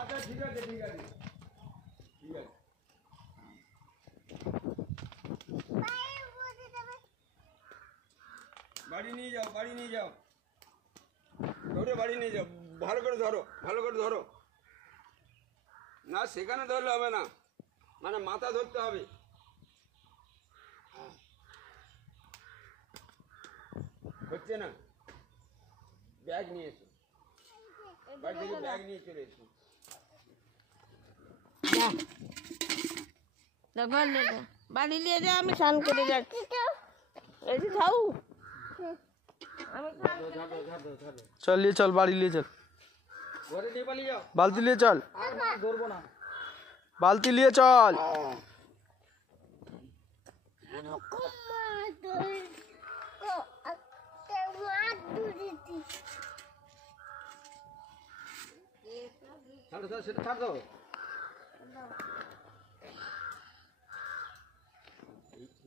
আচ্ছা ঠিক আছে ঠিক আছে ঠিক আছে। বাড়ি নিয়ে যাও বাড়ি নিয়ে যাও, ধরে বাড়ি নিয়ে যাও, ভালো করে ধরো ভালো করে ধরো। না সেখানে ধরলে হবে না, মানে মাথা ধরতে হবে। হচ্ছে না, ব্যাগ নিয়ে এসো, বাড়ি থেকে ব্যাগ নিয়ে চলে এসো। বাড়ি নিয়ে যা, আমি স্নান করে যাচ্ছি। এই খাও, चल लिए चल बाड़ी लिए चल, बाल्टी लिए चल, बाल्टी लिए चल।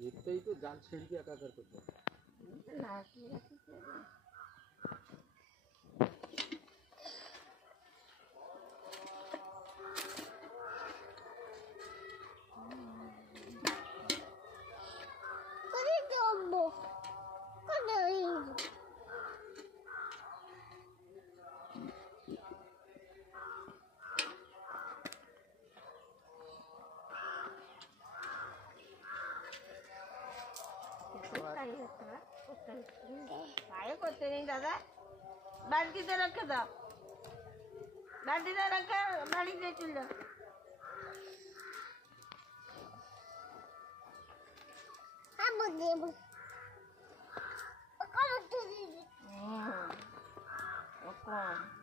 এটাই তো জাল ছেড়ে একাকার করতে করতে নেই দাদা, বাড়িতে রেখে দাও, বাড়িতে রেখে বাড়িতে চলে যাও। কম